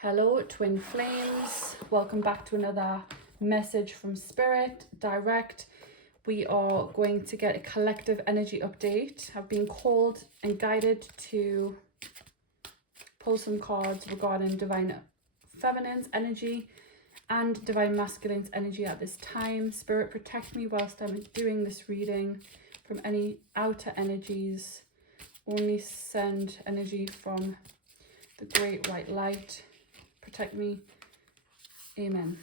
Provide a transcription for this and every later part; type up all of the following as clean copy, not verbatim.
Hello, twin flames. Welcome back to another message from Spirit Direct. We are going to get a collective energy update. I've been called and guided to pull some cards regarding divine feminine's energy and divine masculine's energy at this time. Spirit, protect me whilst I'm doing this reading from any outer energies. Only send energy from the great white light. Protect me. Amen.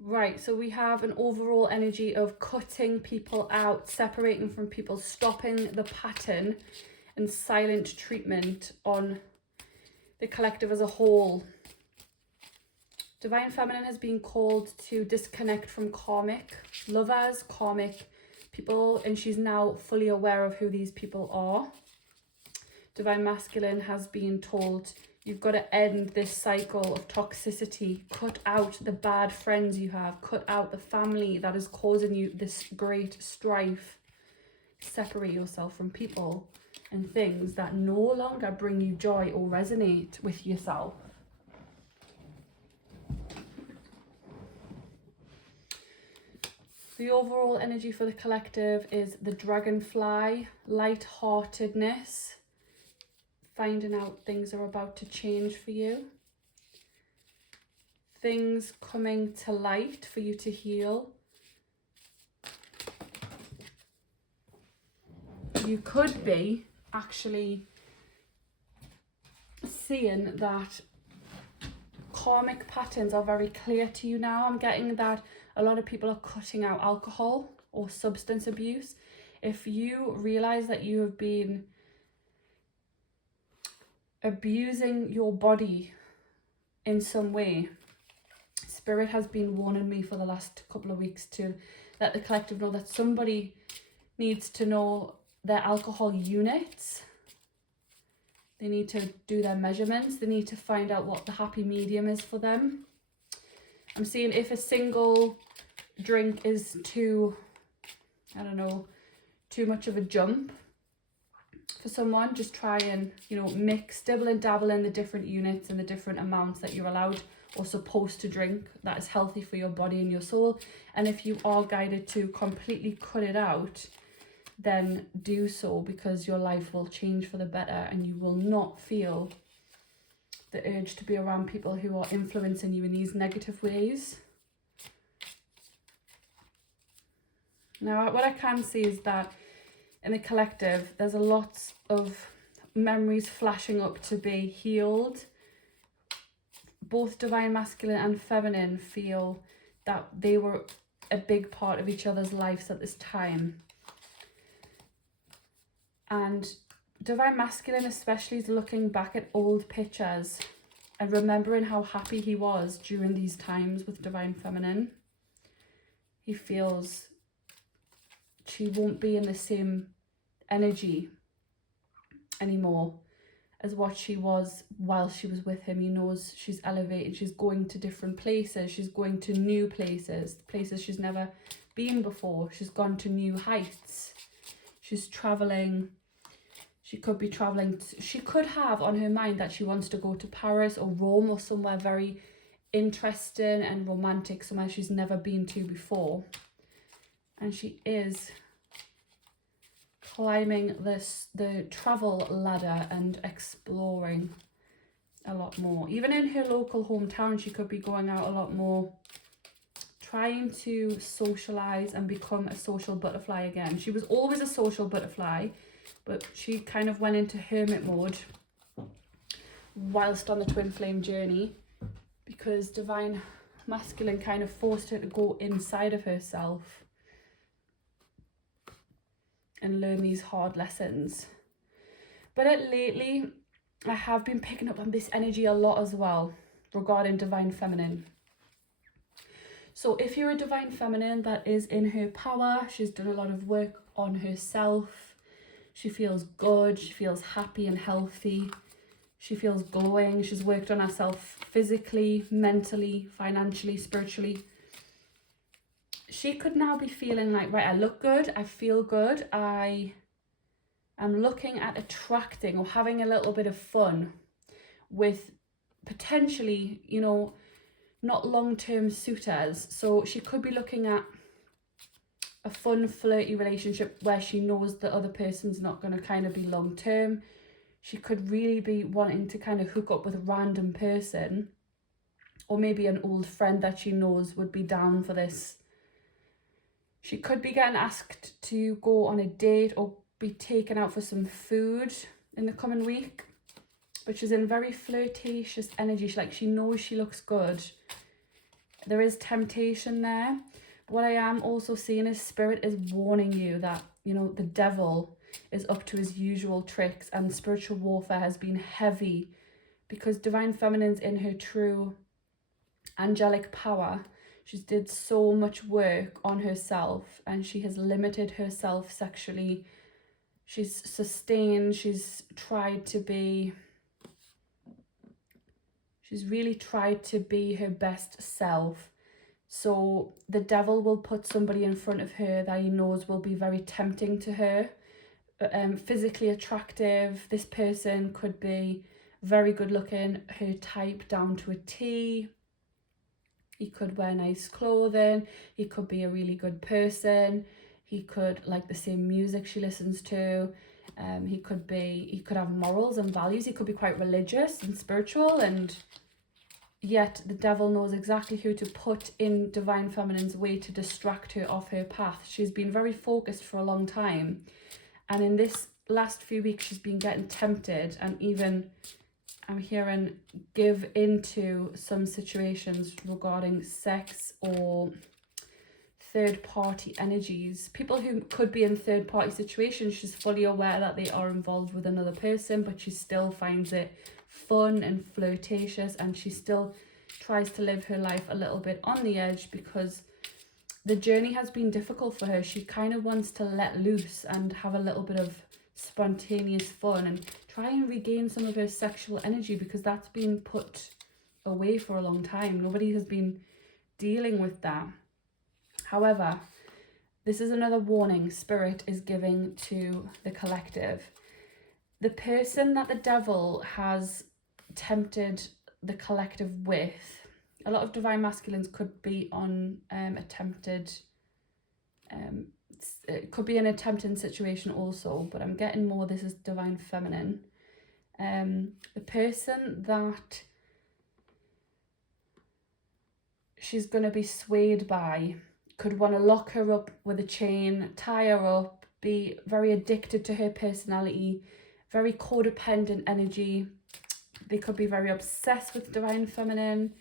Right, so we have an overall energy of cutting people out, separating from people, stopping the pattern and silent treatment on the collective as a whole. Divine Feminine has been called to disconnect from karmic lovers, karmic people, and she's now fully aware of who these people are. Divine Masculine has been told, you've got to end this cycle of toxicity, cut out the bad friends you have, cut out the family that is causing you this great strife, separate yourself from people and things that no longer bring you joy or resonate with yourself. The overall energy for the collective is the dragonfly, light-heartedness, finding out things are about to change for you. Things coming to light for you to heal. You could be actually seeing that karmic patterns are very clear to you now. I'm getting that a lot of people are cutting out alcohol or substance abuse. If you realize that you have been abusing your body in some way, Spirit has been warning me for the last couple of weeks to let the collective know that somebody needs to know their alcohol units. They need to do their measurements. They need to find out what the happy medium is for them. I'm seeing if a single drink is too, I don't know, too much of a jump for someone, just try and, mix, dibble and dabble in the different units and the different amounts that you're allowed or supposed to drink that is healthy for your body and your soul. And if you are guided to completely cut it out, then do so, because your life will change for the better and you will not feel the urge to be around people who are influencing you in these negative ways. Now, what I can see is that in the collective, there's a lot of memories flashing up to be healed. Both divine masculine and feminine feel that they were a big part of each other's lives at this time. And divine masculine especially is looking back at old pictures and remembering how happy he was during these times with divine feminine. He feels she won't be in the same energy anymore as what she was while she was with him. He knows she's elevated, she's going to different places, she's going to new places she's never been before. She's gone to new heights. She's traveling. She could be traveling. She could have on her mind that she wants to go to Paris or Rome or somewhere very interesting and romantic, somewhere she's never been to before. And she is climbing the travel ladder and exploring a lot more. Even in her local hometown, she could be going out a lot more, trying to socialize and become a social butterfly again. She was always a social butterfly, but she kind of went into hermit mode whilst on the twin flame journey, because divine masculine kind of forced her to go inside of herself and learn these hard lessons. But lately, I have been picking up on this energy a lot as well regarding divine feminine. So if you're a divine feminine that is in her power, she's done a lot of work on herself, she feels good, she feels happy and healthy, she feels glowing, she's worked on herself physically, mentally, financially, spiritually. She could now be feeling like, right, I look good, I feel good, I I'm looking at attracting or having a little bit of fun with potentially, you know, not long-term suitors. So she could be looking at a fun, flirty relationship where she knows the other person's not going to kind of be long-term. She could really be wanting to kind of hook up with a random person, or maybe an old friend that she knows would be down for this. She could be getting asked to go on a date or be taken out for some food in the coming week, but she's in very flirtatious energy. She knows she looks good. There is temptation there. What I am also seeing is Spirit is warning you that, you know, the devil is up to his usual tricks, and spiritual warfare has been heavy because Divine Feminine's in her true angelic power. She's did so much work on herself, and she has limited herself sexually. She's sustained, she's really tried to be her best self. So the devil will put somebody in front of her that he knows will be very tempting to her, physically attractive. This person could be very good looking, her type down to a T. He could wear nice clothing. He could be a really good person. He could like the same music she listens to. He could have morals and values. He could be quite religious and spiritual, and yet the devil knows exactly who to put in Divine Feminine's way to distract her off her path. She's been very focused for a long time, and in this last few weeks she's been getting tempted, and even I'm hearing give into some situations regarding sex or third-party energies. People who could be in third-party situations, she's fully aware that they are involved with another person, but she still finds it fun and flirtatious, and she still tries to live her life a little bit on the edge because the journey has been difficult for her. She kind of wants to let loose and have a little bit of spontaneous fun and try and regain some of her sexual energy, because that's been put away for a long time. Nobody has been dealing with that. However, this is another warning Spirit is giving to the collective. The person that the devil has tempted the collective with, a lot of Divine Masculines could be on it could be an attempting situation also, but I'm getting more this is Divine Feminine. The person that she's going to be swayed by could want to lock her up with a chain, tie her up, be very addicted to her personality, very codependent energy. They could be very obsessed with Divine Feminine.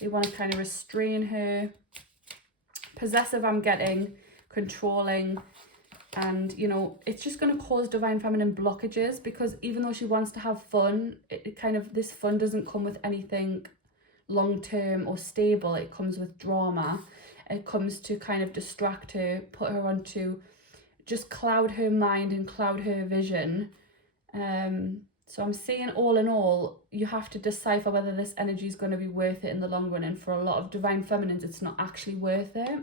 They want to kind of restrain her. Possessive, I'm getting, controlling, and you know, it's just going to cause Divine Feminine blockages, because even though she wants to have fun, it kind of, this fun doesn't come with anything long-term or stable. It comes with drama. It comes to kind of distract her, put her onto, just cloud her mind and cloud her vision. So I'm seeing, all in all, you have to decipher whether this energy is going to be worth it in the long run, and for a lot of Divine Feminines it's not actually worth it.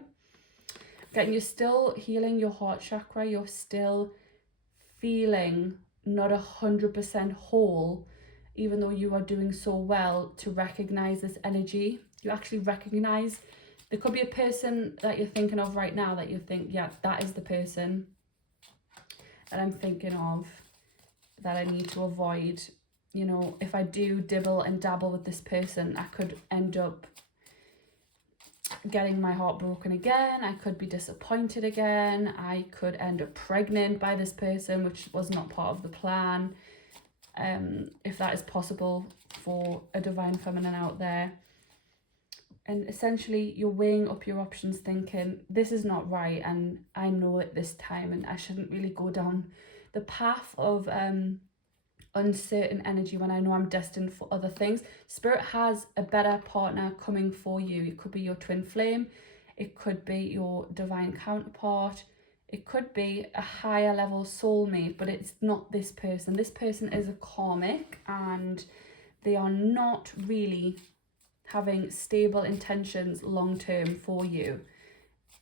Again, you're still healing your heart chakra, you're still feeling not 100% whole, even though you are doing so well to recognize this energy. You actually recognize, there could be a person that you're thinking of right now that you think, yeah, that is the person that I'm thinking of, that I need to avoid. You know, if I do dibble and dabble with this person, I could end up getting my heart broken again. I could be disappointed again. I could end up pregnant by this person, which was not part of the plan. If that is possible for a Divine Feminine out there. And essentially you're weighing up your options, thinking this is not right, and I know it this time, and I shouldn't really go down the path of uncertain energy when I know I'm destined for other things. Spirit has a better partner coming for you. It could be your twin flame, it could be your divine counterpart, it could be a higher level soulmate, but it's not this person. This person is a karmic, and they are not really having stable intentions long term for you.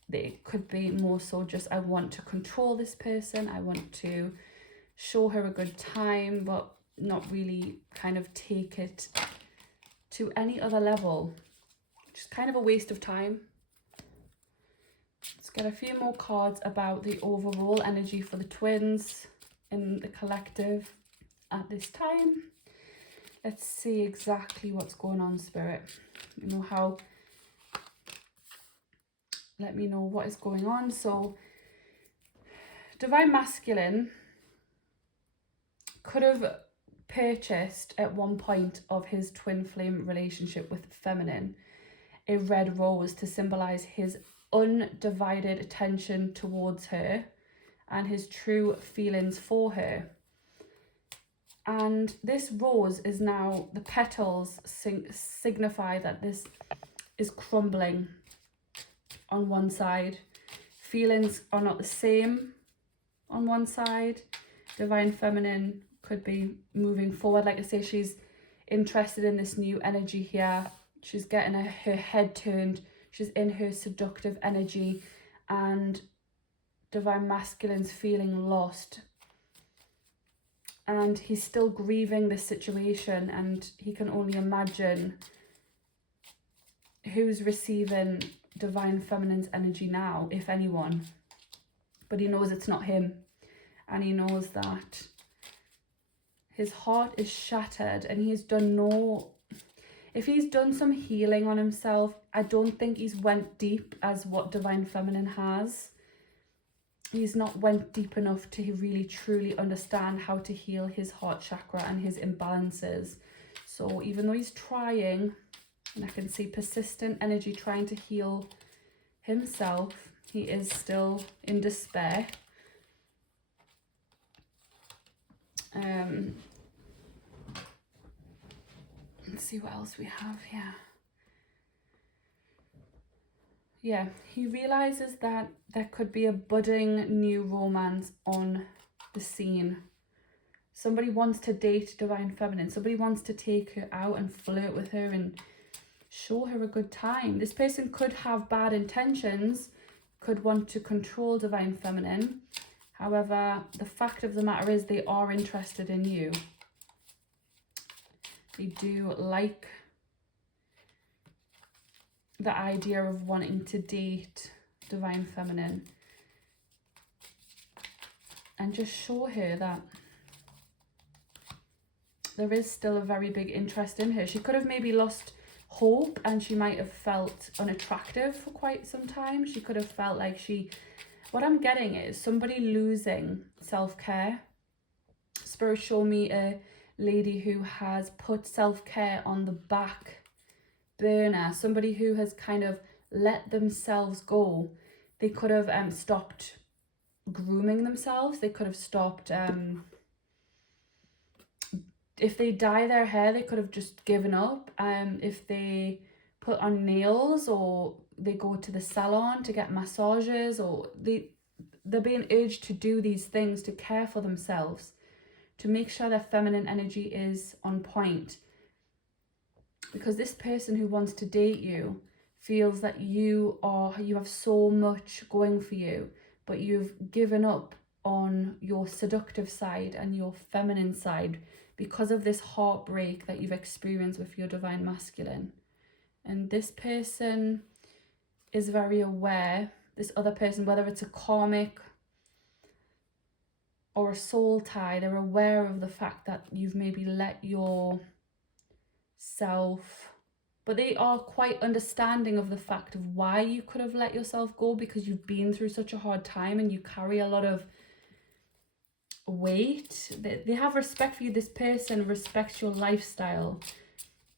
They could be more so just, I want to control this person, I want to show her a good time, but not really kind of take it to any other level. Just kind of a waste of time. Let's get a few more cards about the overall energy for the twins in the collective at this time. Let's see exactly what's going on, Spirit. Let me know what is going on. So Divine Masculine could have purchased at one point of his twin flame relationship with Feminine a red rose to symbolize his undivided attention towards her and his true feelings for her. And this rose is now, the petals signify that this is crumbling on one side. Feelings are not the same on one side. Divine Feminine could be moving forward. Like I say, she's interested in this new energy here. She's getting her head turned. She's in her seductive energy, and Divine Masculine's feeling lost. And he's still grieving this situation, and he can only imagine who's receiving Divine Feminine's energy now, if anyone. But he knows it's not him, and he knows that his heart is shattered, and he's done no... If he's done some healing on himself, I don't think he's went deep as what Divine Feminine has. He's not went deep enough to really truly understand how to heal his heart chakra and his imbalances. So even though he's trying, and I can see persistent energy trying to heal himself, he is still in despair. Let's see what else we have here. Yeah, he realizes that there could be a budding new romance on the scene. Somebody wants to date Divine Feminine. Somebody wants to take her out and flirt with her and show her a good time. This person could have bad intentions, could want to control Divine Feminine. However, the fact of the matter is they are interested in you. They do like the idea of wanting to date Divine Feminine and just show her that there is still a very big interest in her. She could have maybe lost hope, and she might have felt unattractive for quite some time. She could have felt like what I'm getting is somebody losing self-care. Spirit show me a lady who has put self-care on the back burner, somebody who has kind of let themselves go. They could have stopped grooming themselves. They could have stopped, if they dye their hair, they could have just given up. If they put on nails, or they go to the salon to get massages, or they're being urged to do these things to care for themselves, to make sure their feminine energy is on point. Because this person who wants to date you feels that you have so much going for you, but you've given up on your seductive side and your feminine side because of this heartbreak that you've experienced with your Divine Masculine. And this person is very aware, this other person, whether it's a karmic or a soul tie, they're aware of the fact that you've maybe let yourself, but they are quite understanding of the fact of why you could have let yourself go, because you've been through such a hard time and you carry a lot of weight. They have respect for you. This person respects your lifestyle.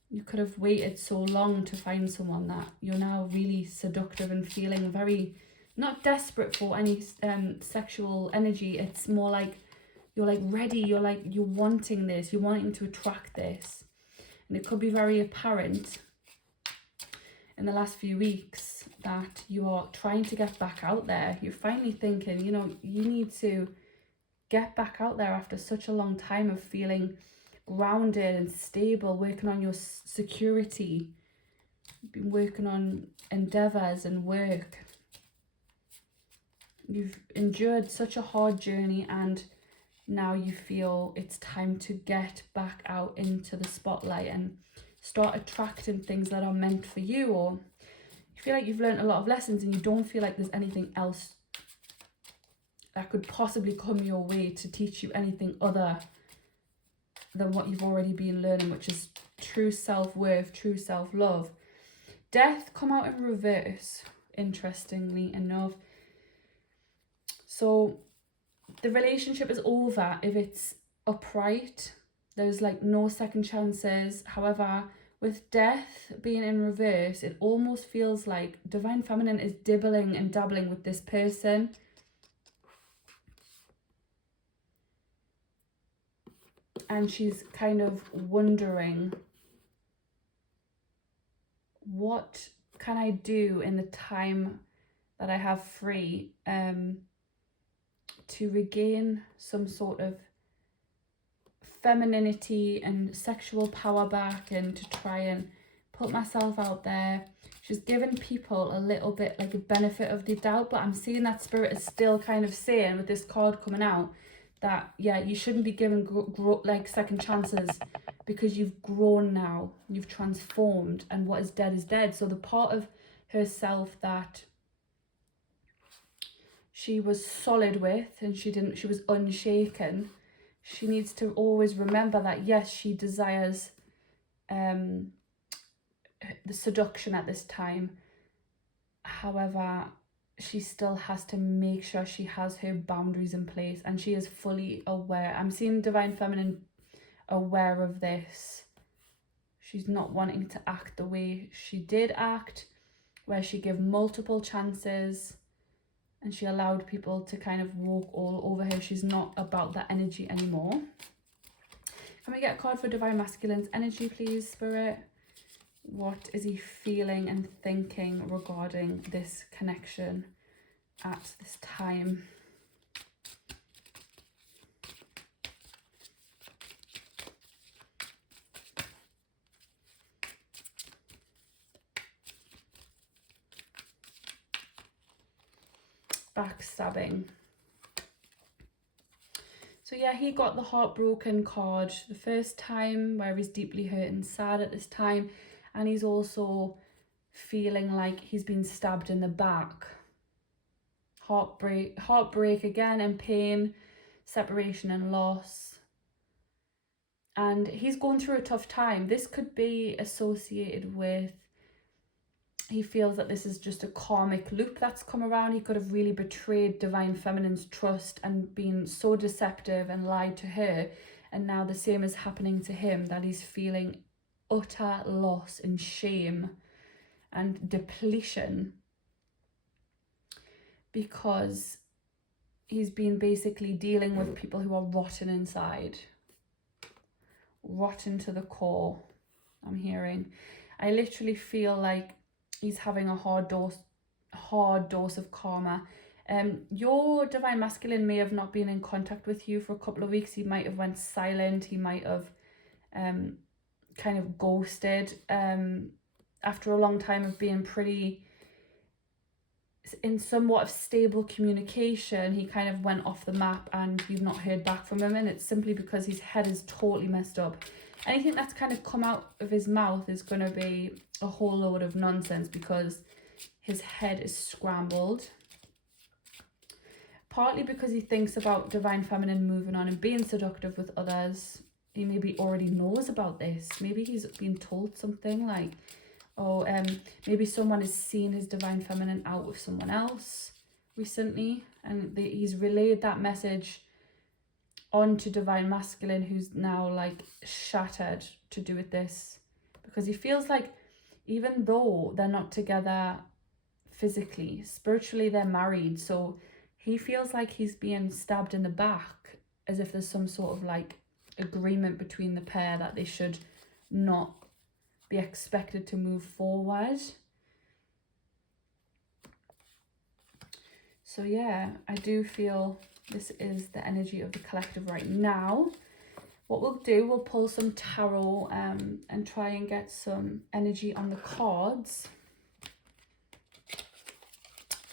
You could have waited so long to find someone that you're now really seductive and feeling very, not desperate for any sexual energy. It's more like you're like ready, you're wanting this, you're wanting to attract this. And it could be very apparent in the last few weeks that you are trying to get back out there. You're finally thinking, you need to get back out there after such a long time of feeling grounded and stable, working on your security. You've been working on endeavors and work. You've endured such a hard journey, and now you feel it's time to get back out into the spotlight and start attracting things that are meant for you, or you feel like you've learned a lot of lessons and you don't feel like there's anything else that could possibly come your way to teach you anything other than what you've already been learning, which is true self-worth, true self-love. Death come out in reverse, interestingly enough. So the relationship is over if it's upright. There's like no second chances. However, with death being in reverse, it almost feels like Divine Feminine is dibbling and dabbling with this person. And she's kind of wondering, what can I do in the time that I have free to regain some sort of femininity and sexual power back, and to try and put myself out there. She's given people a little bit like a benefit of the doubt, but I'm seeing that Spirit is still kind of saying with this card coming out that, yeah, you shouldn't be given like second chances, because you've grown now, you've transformed, and what is dead is dead. So the part of herself that she was solid with and she was unshaken, she needs to always remember that, yes, she desires the seduction at this time. However, she still has to make sure she has her boundaries in place, and she is fully aware. I'm seeing Divine Feminine aware of this. She's not wanting to act the way she did act, where she gave multiple chances and she allowed people to kind of walk all over her. She's not about that energy anymore. Can we get a card for Divine Masculine's energy, please, Spirit? What is he feeling and thinking regarding this connection at this time? Backstabbing. So yeah, he got the heartbroken card the first time, where he's deeply hurt and sad at this time, and he's also feeling like he's been stabbed in the back. Heartbreak again, and pain, separation and loss. And he's going through a tough time. This could be associated with, he feels that this is just a karmic loop that's come around. He could have really betrayed Divine Feminine's trust and been so deceptive and lied to her. And now the same is happening to him, that he's feeling utter loss and shame and depletion, because he's been basically dealing with people who are rotten inside. Rotten to the core, I'm hearing. I literally feel like he's having a hard dose of karma. Your Divine Masculine may have not been in contact with you for a couple of weeks. He might have went silent. He might have kind of ghosted. After a long time of being pretty in somewhat of stable communication, he kind of went off the map and you've not heard back from him, and it's simply because his head is totally messed up. Anything that's kind of come out of his mouth is going to be a whole load of nonsense, because his head is scrambled. Partly because he thinks about Divine Feminine moving on and being seductive with others. He maybe already knows about this. Maybe he's been told something like, oh, maybe someone has seen his Divine Feminine out with someone else recently, and he's relayed that message onto Divine Masculine, who's now like shattered to do with this, because he feels like even though they're not together physically, spiritually they're married. So he feels like he's being stabbed in the back, as if there's some sort of like agreement between the pair that they should not be expected to move forward. So yeah, I do feel this is the energy of the collective right now. What we'll do, we'll pull some tarot and try and get some energy on the cards.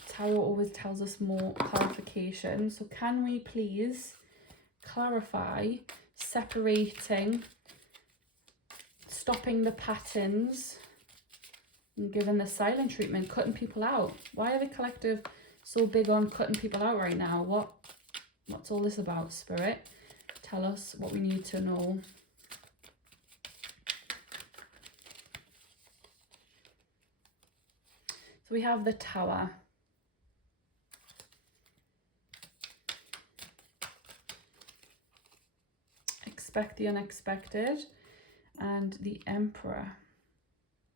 Tarot always tells us more clarification. So can we please clarify separating, stopping the patterns, and giving the silent treatment, cutting people out. Why are the collective so big on cutting people out right now? What's all this about, Spirit? Tell us what we need to know. So we have the Tower. Expect the unexpected. And the Emperor.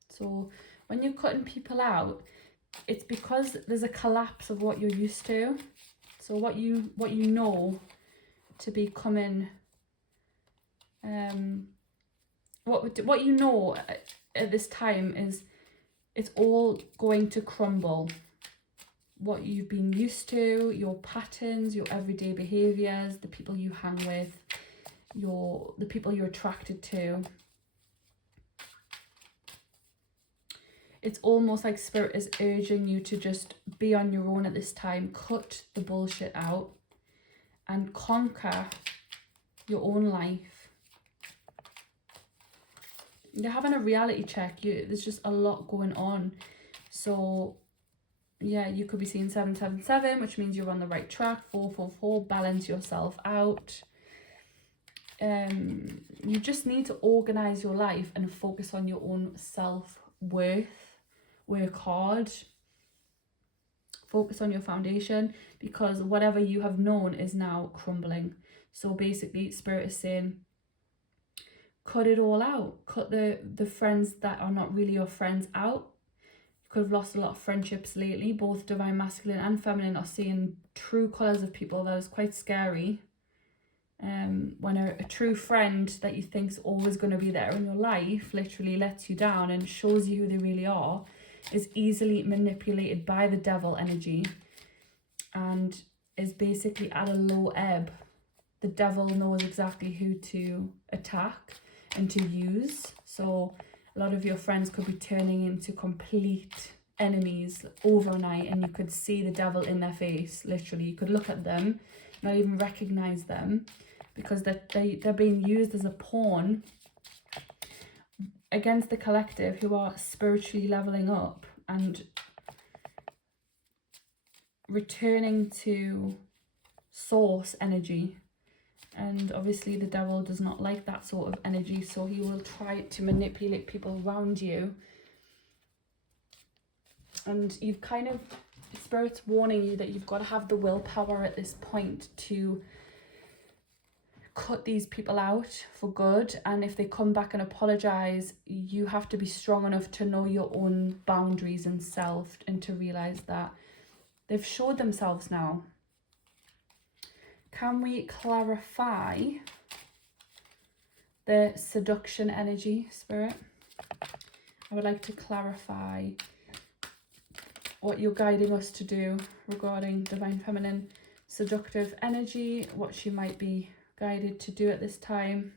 So when you're cutting people out, it's because there's a collapse of what you're used to. So what you know to be coming, what you know at this time is it's all going to crumble. What you've been used to, your patterns, your everyday behaviors, the people you hang with, the people you're attracted to. It's almost like Spirit is urging you to just be on your own at this time, cut the bullshit out and conquer your own life. You're having a reality check. There's just a lot going on. So yeah, you could be seeing 777, which means you're on the right track. 444, balance yourself out. You just need to organize your life and focus on your own self-worth. Work hard, focus on your foundation, because whatever you have known is now crumbling. So basically Spirit is saying, cut it all out. Cut the friends that are not really your friends out. You could have lost a lot of friendships lately. Both divine masculine and feminine are seeing true colours of people. That is quite scary. When a true friend that you think is always going to be there in your life literally lets you down and shows you who they really are, is easily manipulated by the devil energy and is basically at a low ebb. The devil knows exactly who to attack and to use. So a lot of your friends could be turning into complete enemies overnight, and you could see the devil in their face. Literally, you could look at them, not even recognize them, because they're being used as a pawn against the collective, who are spiritually leveling up and returning to source energy. And obviously the devil does not like that sort of energy, so he will try to manipulate people around you. And you've kind of, Spirit's warning you that you've got to have the willpower at this point to cut these people out for good. And if they come back and apologize, you have to be strong enough to know your own boundaries and self, and to realize that they've showed themselves now. Can we clarify the seduction energy, Spirit? I would like to clarify what you're guiding us to do regarding divine feminine seductive energy, what she might be guided to do at this time.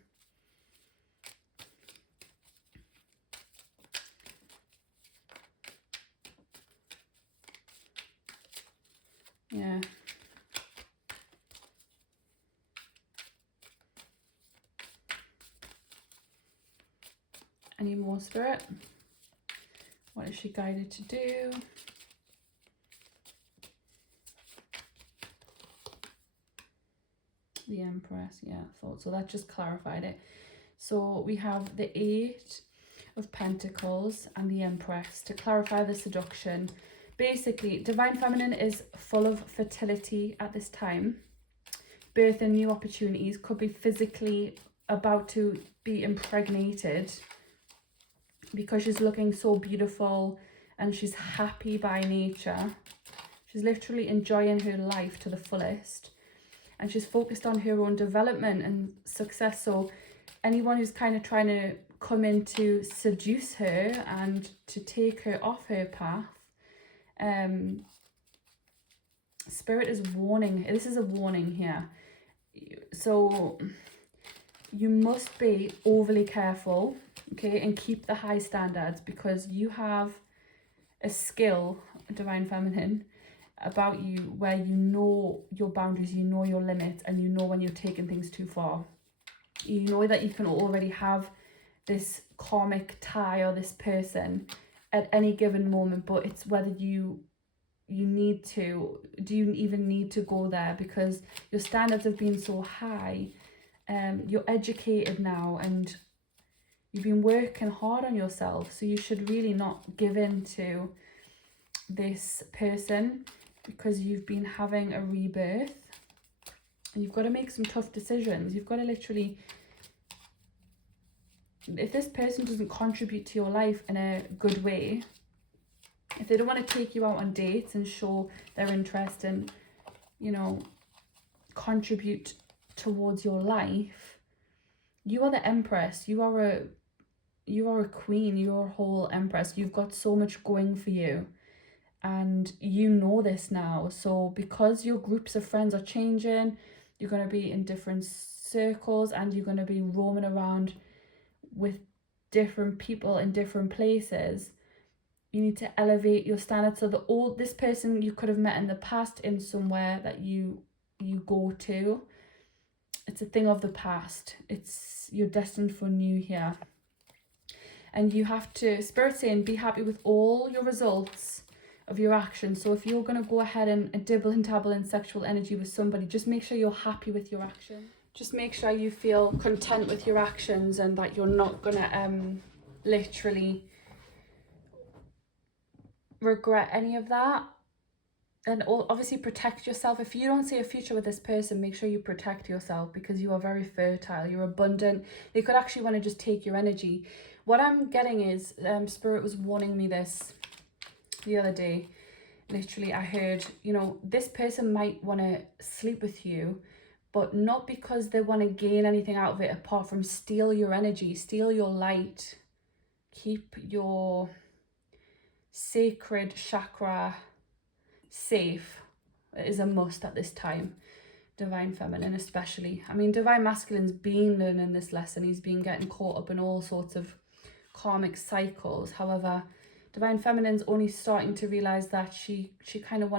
Yeah. Any more, Spirit? What is she guided to do? The Empress, yeah, thought so. That just clarified it. So we have the 8 of Pentacles and the Empress to clarify the seduction. Basically, divine feminine is full of fertility at this time. Birth and new opportunities, could be physically about to be impregnated, because she's looking so beautiful and she's happy by nature. She's literally enjoying her life to the fullest, and she's focused on her own development and success. So anyone who's kind of trying to come in to seduce her and to take her off her path, Spirit is warning. This is a warning here. So you must be overly careful, okay, and keep the high standards, because you have a skill, divine feminine, about you where you know your boundaries, you know your limits, and you know when you're taking things too far. You know that you can already have this karmic tie or this person at any given moment, but it's whether you need to, do you even need to go there, because your standards have been so high. You're educated now and you've been working hard on yourself, so you should really not give in to this person, because you've been having a rebirth and you've got to make some tough decisions. You've got to literally, if this person doesn't contribute to your life in a good way, if they don't want to take you out on dates and show their interest and, you know, contribute towards your life, you are the empress. You are a queen. You're a whole empress. You've got so much going for you. And you know this now. So because your groups of friends are changing, you're going to be in different circles and you're going to be roaming around with different people in different places. You need to elevate your standards. So this person you could have met in the past in somewhere that you go to, it's a thing of the past. You're destined for new here. And you have to, Spirit's saying, be happy with all your results of your actions. So if you're going to go ahead and dibble and dabble in sexual energy with somebody, just make sure you're happy with your action. Just make sure you feel content with your actions and that you're not going to literally regret any of that. And obviously protect yourself. If you don't see a future with this person, make sure you protect yourself, because you are very fertile, you're abundant. They could actually want to just take your energy. What I'm getting is, Spirit was warning me this the other day. Literally, I heard, you know, this person might want to sleep with you, but not because they want to gain anything out of it apart from steal your energy, steal your light. Keep your sacred chakra safe. It is a must at this time. Divine Feminine especially. I mean, Divine Masculine's been learning this lesson. He's been getting caught up in all sorts of karmic cycles. However, Divine Feminine's only starting to realize that she kind of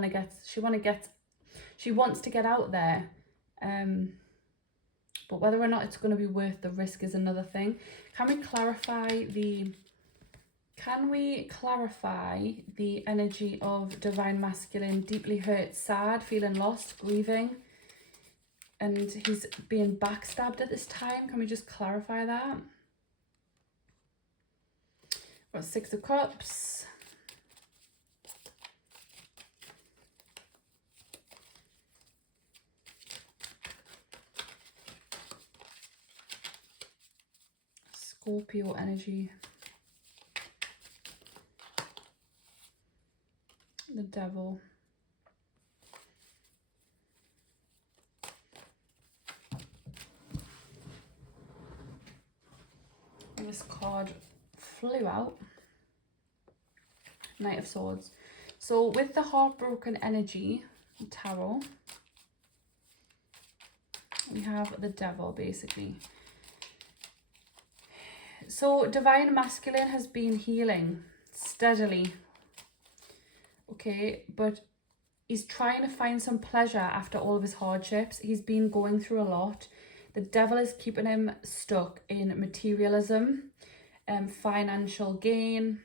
she wants to get out there. But whether or not it's going to be worth the risk is another thing. Can we clarify the energy of Divine Masculine? Deeply hurt, sad, feeling lost, grieving, and he's being backstabbed at this time. Can we just clarify that? Got Six of Cups. Scorpio energy. The Devil. And this card flew out. Knight of Swords. So with the heartbroken energy, tarot, we have the Devil basically. So Divine Masculine has been healing steadily. Okay, but he's trying to find some pleasure after all of his hardships. He's been going through a lot. The Devil is keeping him stuck in materialism, financial gain.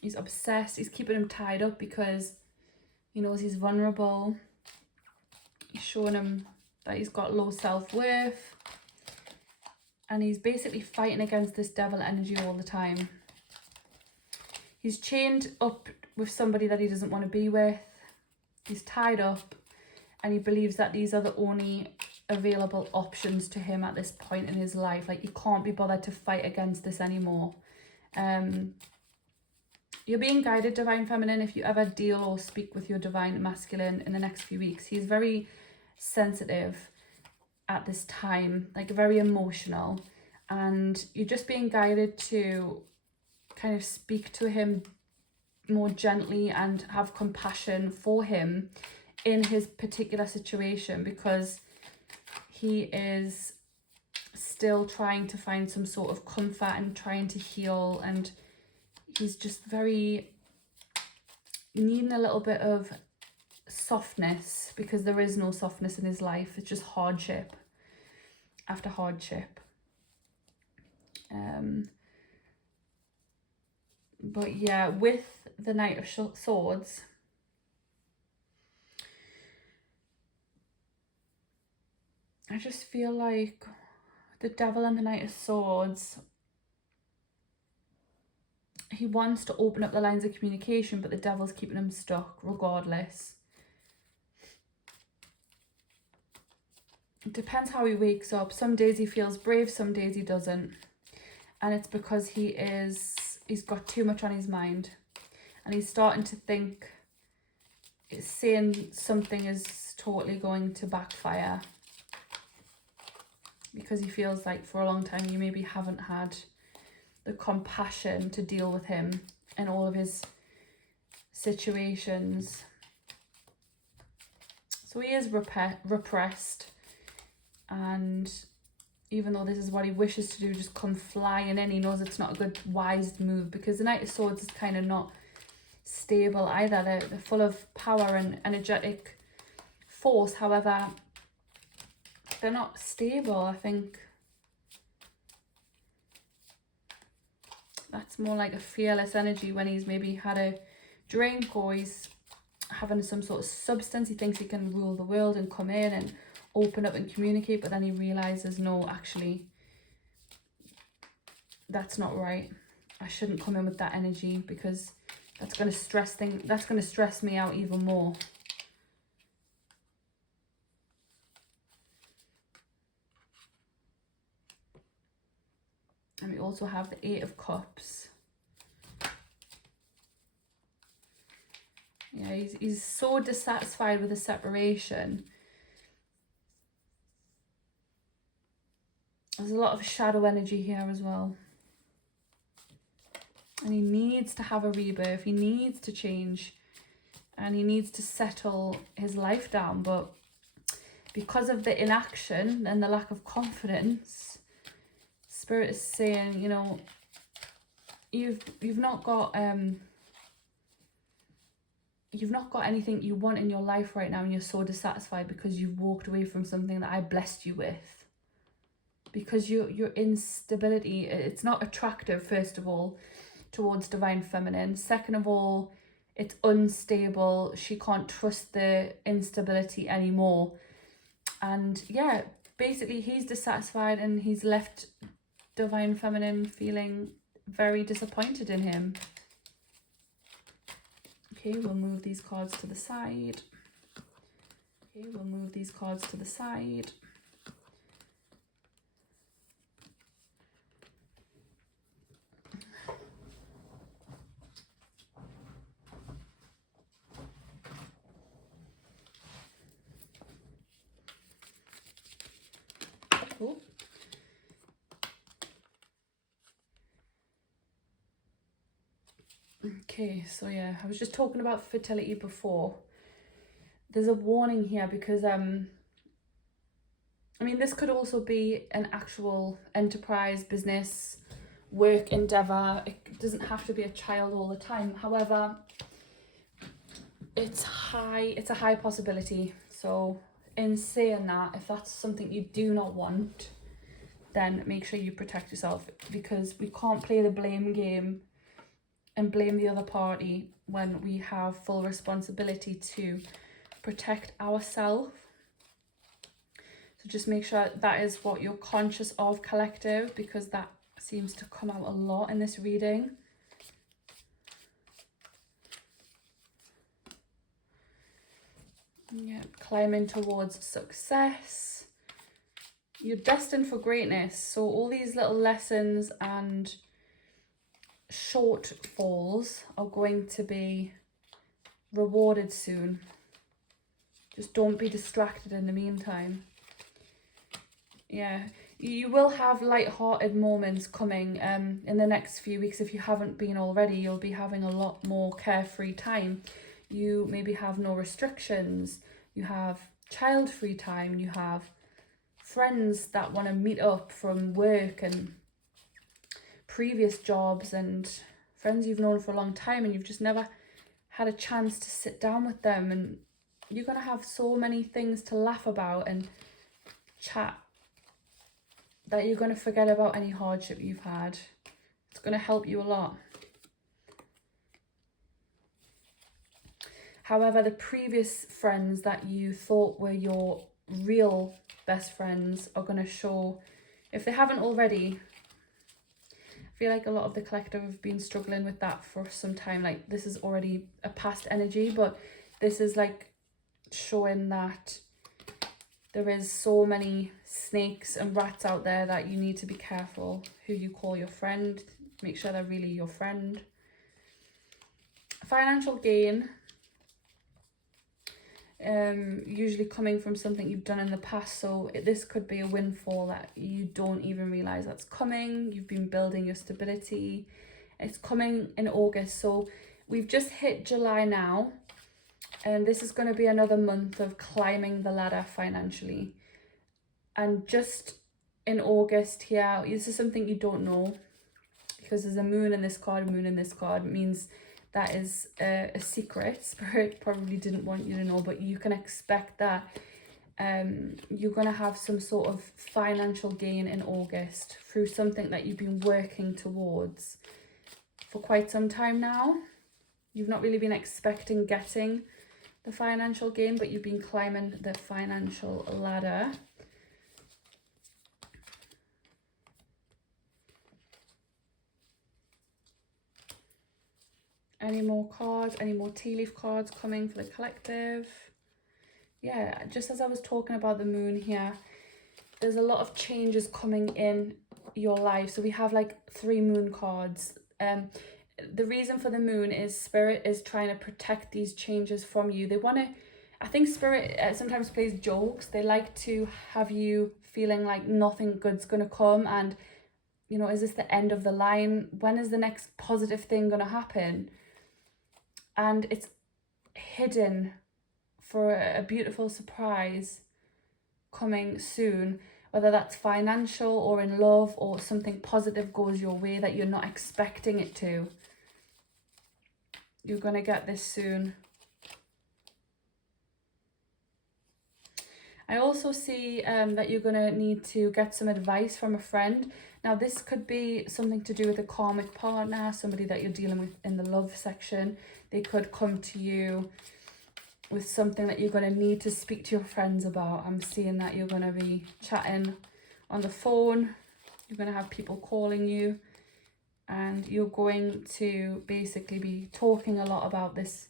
He's obsessed. He's keeping him tied up because he knows he's vulnerable. He's showing him that he's got low self-worth. And he's basically fighting against this devil energy all the time. He's chained up with somebody that he doesn't want to be with. He's tied up and he believes that these are the only available options to him at this point in his life. Like, he can't be bothered to fight against this anymore. You're being guided, Divine Feminine, if you ever deal or speak with your Divine Masculine in the next few weeks. He's very sensitive at this time, like very emotional, and you're just being guided to kind of speak to him more gently and have compassion for him in his particular situation, because he is still trying to find some sort of comfort and trying to heal, and he's just very needing a little bit of softness, because there is no softness in his life. It's just hardship after hardship. But yeah, with the Knight of Swords, I just feel like the Devil and the Knight of Swords, he wants to open up the lines of communication, but the Devil's keeping him stuck regardless. It depends how he wakes up. Some days he feels brave, some days he doesn't. And it's because he's got too much on his mind. And he's starting to think saying something is totally going to backfire. Because he feels like for a long time you maybe haven't had the compassion to deal with him in all of his situations. So he is repressed. And even though this is what he wishes to do, just come flying in, he knows it's not a good, wise move, because the Knight of Swords is kind of not stable either. They're full of power and energetic force. However, they're not stable. I think that's more like a fearless energy when he's maybe had a drink or he's having some sort of substance. He thinks he can rule the world and come in and open up and communicate, but then he realizes, no, actually that's not right. I shouldn't come in with that energy, because that's going to stress me out even more. And we also have the Eight of Cups. Yeah, he's so dissatisfied with the separation. There's a lot of shadow energy here as well. And he needs to have a rebirth. He needs to change. And he needs to settle his life down. But because of the inaction and the lack of confidence, Spirit is saying, you know, you've not got anything you want in your life right now, and you're so dissatisfied because you've walked away from something that I blessed you with. Because your instability, it's not attractive, first of all, towards Divine Feminine. Second of all, it's unstable. She can't trust the instability anymore. And yeah, basically he's dissatisfied and he's left Divine Feminine feeling very disappointed in him. Okay, we'll move these cards to the side. Okay, we'll move these cards to the side. Cool. Okay, so yeah, I was just talking about fertility before. There's a warning here because I mean, this could also be an actual enterprise, business, work endeavor. It doesn't have to be a child all the time. However, it's a high possibility. So in saying that, if that's something you do not want, then make sure you protect yourself, because we can't play the blame game and blame the other party when we have full responsibility to protect ourselves. So just make sure that is what you're conscious of, collective, because that seems to come out a lot in this reading. Yeah, climbing towards success. You're destined for greatness. So all these little lessons and shortfalls are going to be rewarded soon. Just don't be distracted in the meantime. Yeah, you will have light-hearted moments coming in the next few weeks. If you haven't been already, you'll be having a lot more carefree time. You maybe have no restrictions. You have child-free time. You have friends that want to meet up from work and previous jobs, and friends you've known for a long time and you've just never had a chance to sit down with them and you're going to have so many things to laugh about and chat that you're going to forget about any hardship you've had. It's going to help you a lot. However, the previous friends that you thought were your real best friends are going to show, if they haven't already. I feel like a lot of the collective have been struggling with that for some time. Like, this is already a past energy, but this is like showing that there is so many snakes and rats out there that you need to be careful who you call your friend. Make sure they're really your friend. Financial gain, usually coming from something you've done in the past. So this could be a windfall that you don't even realize that's coming. You've been building your stability. It's coming in August. So we've just hit July now. And this is going to be another month of climbing the ladder financially. And just in August here, this is something you don't know, because there's a moon in this card. Moon in this card means that is a secret. Spirit probably didn't want you to know, but you can expect that you're going to have some sort of financial gain in August through something that you've been working towards for quite some time now. You've not really been expecting getting the financial gain, but you've been climbing the financial ladder. Any more cards, any more tea leaf cards coming for the collective? Yeah, just as I was talking about the moon here, there's a lot of changes coming in your life. So we have like 3 moon cards. The reason for the moon is Spirit is trying to protect these changes from you. They want to, I think Spirit sometimes plays jokes. They like to have you feeling like nothing good's going to come, and, you know, is this the end of the line? When is the next positive thing going to happen? And it's hidden for a beautiful surprise coming soon, whether that's financial or in love, or something positive goes your way that you're not expecting it to. You're going to get this soon. I also see that you're going to need to get some advice from a friend. Now, this could be something to do with a karmic partner, somebody that you're dealing with in the love section. They could come to you with something that you're going to need to speak to your friends about. I'm seeing that you're going to be chatting on the phone. You're going to have people calling you, and you're going to basically be talking a lot about this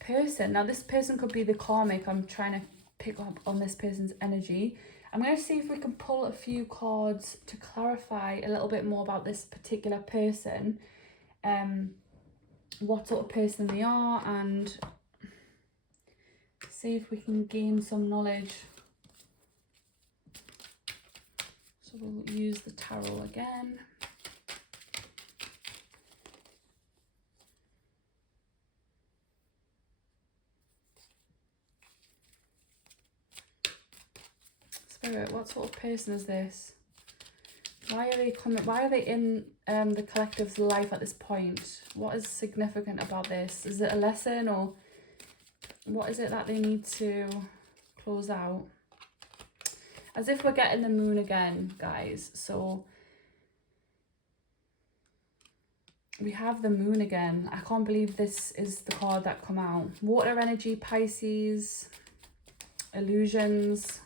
person. Now, this person could be the karmic. I'm trying to pick up on this person's energy. I'm going to see if we can pull a few cards to clarify a little bit more about this particular person, what sort of person they are, and see if we can gain some knowledge. So we'll use the tarot again. Spirit, what sort of person is this? Why are they coming? Why are they in the collective's life at this point? What is significant about this? Is it a lesson, or what is it that they need to close out? As if we're getting the moon again, guys. So we have the moon again. I can't believe this is the card that come out. Water energy, Pisces, illusions.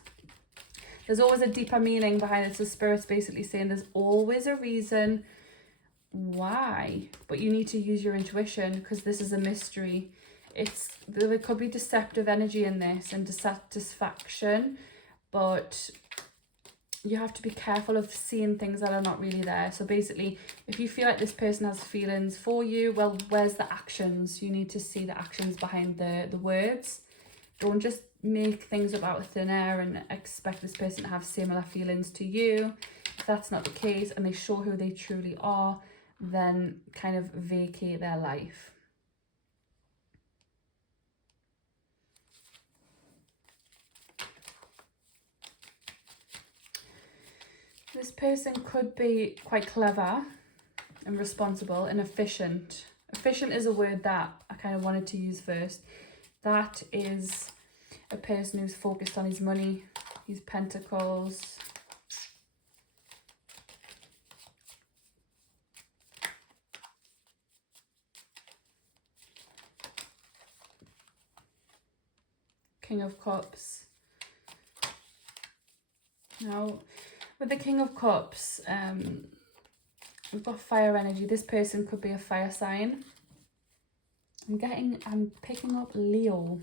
There's always a deeper meaning behind it. So Spirit's basically saying there's always a reason why, but you need to use your intuition, because this is a mystery. There could be deceptive energy in this and dissatisfaction, but you have to be careful of seeing things that are not really there. So basically, if you feel like this person has feelings for you, well, where's the actions? You need to see the actions behind the words. Don't just make things up out of thin air and expect this person to have similar feelings to you. If that's not the case and they show who they truly are, then kind of vacate their life. This person could be quite clever and responsible and efficient. Efficient is a word that I kind of wanted to use first. That is a person who's focused on his money, his pentacles. King of Cups. Now, with the King of Cups, we've got fire energy. This person could be a fire sign. I'm picking up Leo.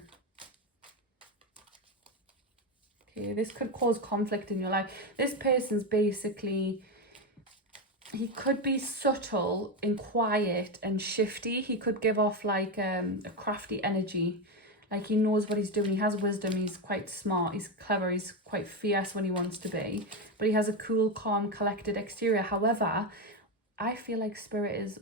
Okay, this could cause conflict in your life. This person's basically, he could be subtle and quiet and shifty. He could give off like a crafty energy. Like he knows what he's doing. He has wisdom. He's quite smart. He's clever. He's quite fierce when he wants to be. But he has a cool, calm, collected exterior. However, I feel like Spirit is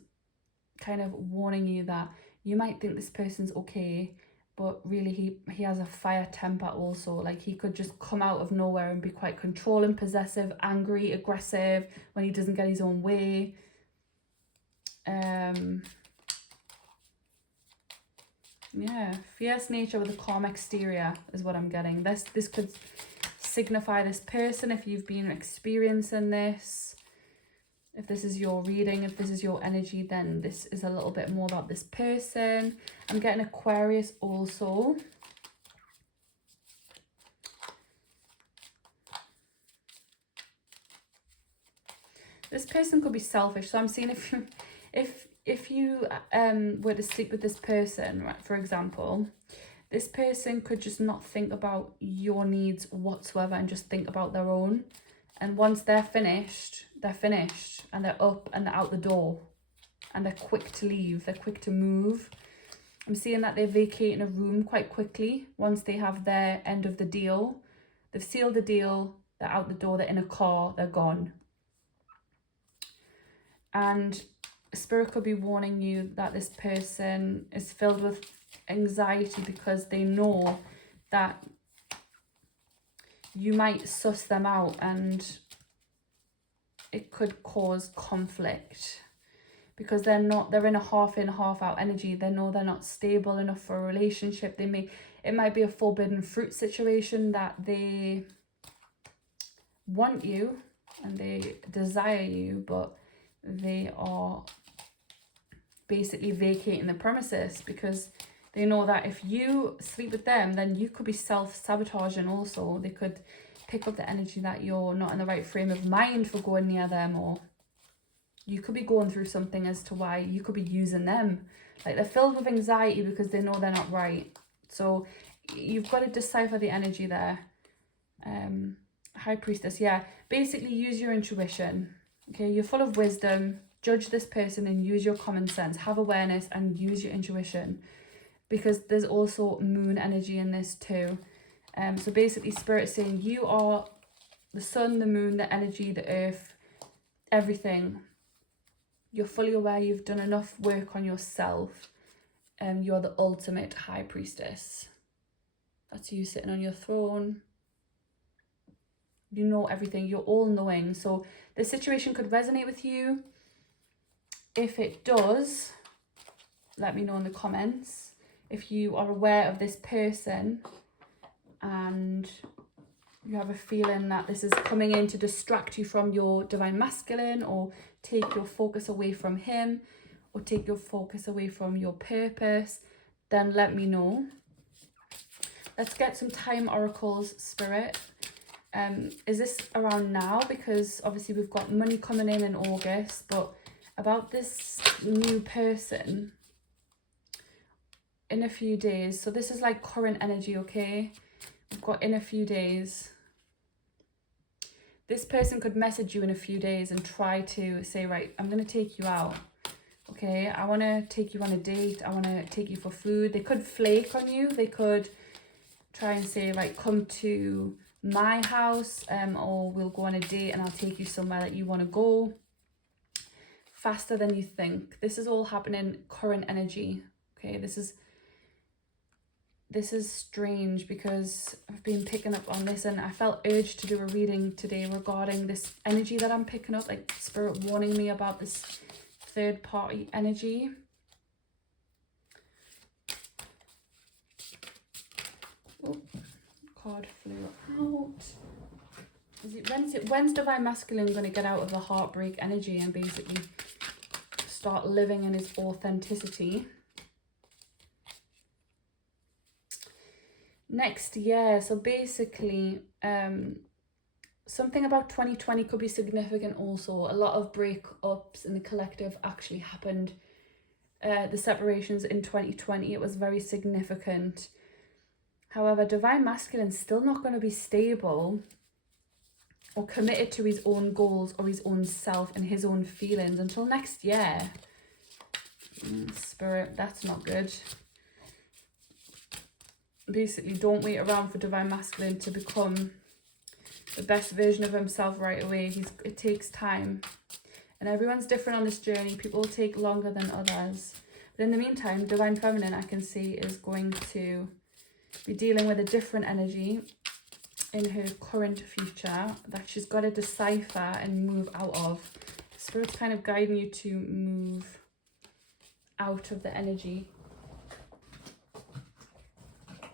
kind of warning you that you might think this person's okay, but really he has a fire temper also. Like he could just come out of nowhere and be quite controlling, possessive, angry, aggressive when he doesn't get his own way. Yeah, fierce nature with a calm exterior is what I'm getting. This could signify this person if you've been experiencing this. If this is your reading, if this is your energy, then this is a little bit more about this person. I'm getting Aquarius also. This person could be selfish. So I'm seeing if you were to sleep with this person, right, for example, this person could just not think about your needs whatsoever and just think about their own. And once they're finished and they're up and they're out the door and they're quick to leave, they're quick to move. I'm seeing that they're vacating a room quite quickly once they have their end of the deal. They've sealed the deal, they're out the door, they're in a car, they're gone. And Spirit could be warning you that this person is filled with anxiety because they know that you might suss them out and it could cause conflict because they're in a half in, half out energy. They know they're not stable enough for a relationship. It might be a forbidden fruit situation that they want you and they desire you, but they are basically vacating the premises because they know that if you sleep with them, then you could be self-sabotaging also. They could pick up the energy that you're not in the right frame of mind for going near them, or you could be going through something as to why you could be using them. Like they're filled with anxiety because they know they're not right. So you've got to decipher the energy there. High Priestess, yeah. Basically use your intuition. Okay, you're full of wisdom. Judge this person and use your common sense. Have awareness and use your intuition. Because there's also moon energy in this too. So basically Spirit saying you are the sun, the moon, the energy, the earth, everything. You're fully aware you've done enough work on yourself. You're the ultimate High Priestess. That's you sitting on your throne. You know everything. You're all knowing. So the situation could resonate with you. If it does, let me know in the comments. If you are aware of this person and you have a feeling that this is coming in to distract you from your divine masculine or take your focus away from him or take your focus away from your purpose, then let me know. Let's get some time oracles, Spirit. Is this around now? Because obviously we've got money coming in August, but about this new person in a few days. So this is like current energy, okay? We've got in a few days. This person could message you in a few days and try to say, right, I'm going to take you out. Okay, I want to take you on a date. I want to take you for food. They could flake on you. They could try and say, right, come to my house or we'll go on a date and I'll take you somewhere that you want to go. Faster than you think. This is all happening current energy. Okay, this is strange because I've been picking up on this and I felt urged to do a reading today regarding this energy that I'm picking up, like Spirit warning me about this third party energy. Oh, card flew out. When's Divine Masculine going to get out of the heartbreak energy and basically start living in his authenticity? Next year. So basically, something about 2020 could be significant also. A lot of breakups in the collective actually happened. The separations in 2020, it was very significant. However, Divine Masculine's still not going to be stable or committed to his own goals or his own self and his own feelings until next year. Spirit, that's not good. Basically, don't wait around for Divine Masculine to become the best version of himself right away. It takes time. And everyone's different on this journey. People take longer than others. But in the meantime, Divine Feminine, I can see, is going to be dealing with a different energy in her current future that she's got to decipher and move out of. Spirit's kind of guiding you to move out of the energy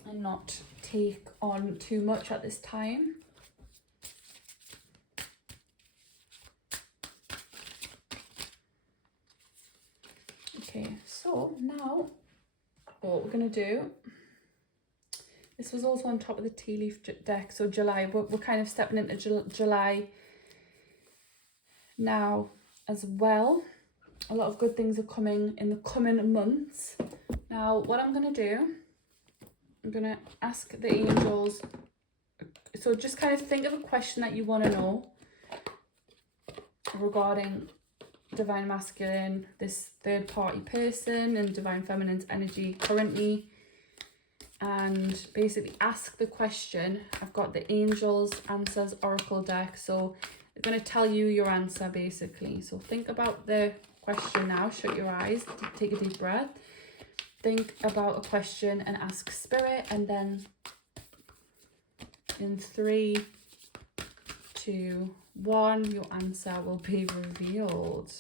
and not take on too much at this time. Okay, so now what we're going to do, this was also on top of the tea leaf deck, so July, we're kind of stepping into July now as well. A lot of good things are coming in the coming months. Now, what I'm going to do, I'm going to ask the angels, so just kind of think of a question that you want to know regarding Divine Masculine, this third party person, and Divine Feminine's energy currently, and basically ask the question. I've got the Angels Answers Oracle deck, so they're going to tell you your answer basically. So think about the question now, shut your eyes, take a deep breath, think about a question and ask Spirit, and then in 3, 2, 1, your answer will be revealed.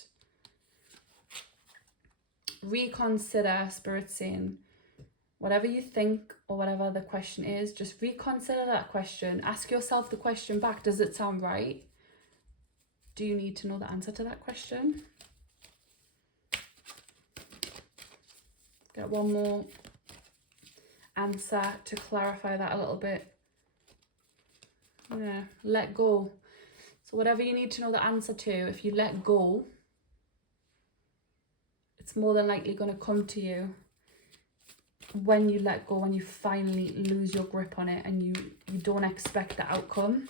Reconsider, Spirit saying, whatever you think or whatever the question is, just reconsider that question. Ask yourself the question back. Does it sound right? Do you need to know the answer to that question? Get one more answer to clarify that a little bit. Yeah, let go. So whatever you need to know the answer to, if you let go, it's more than likely going to come to you. When you let go, when you finally lose your grip on it and you don't expect the outcome.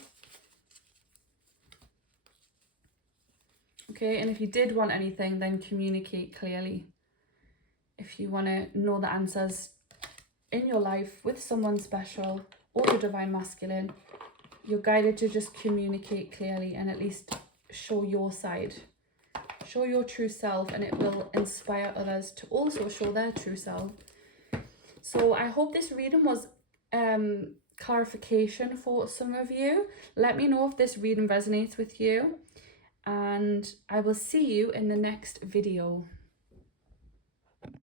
Okay, and if you did want anything, then communicate clearly. If you want to know the answers in your life with someone special or your Divine Masculine, you're guided to just communicate clearly and at least show your side. Show your true self, and it will inspire others to also show their true self. So I hope this reading was clarification for some of you. Let me know if this reading resonates with you, and I will see you in the next video.